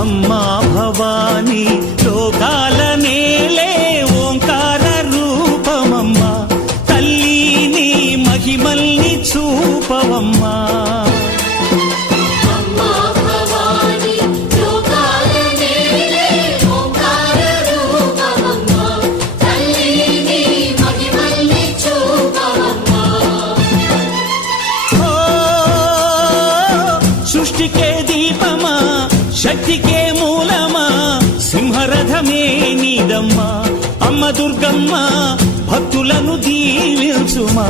అమ్మా భవానీ లోకాల నేలే ఓంకార రూపమమ్మా తల్లి నీ మహిమల్ని చూపవమ్మా సృష్టికే దీపమా శక్తికే మూలమా సింహరథమే నీదమ్మా అమ్మ దుర్గమ్మ భక్తులను దీవించుమా